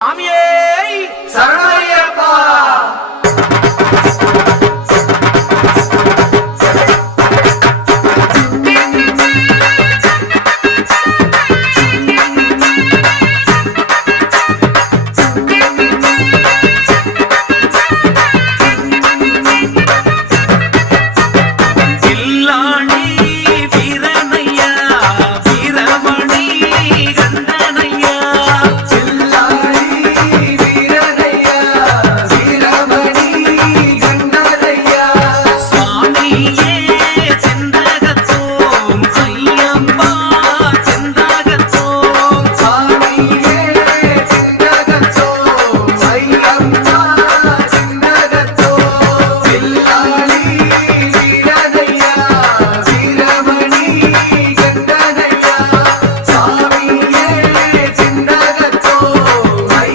আমি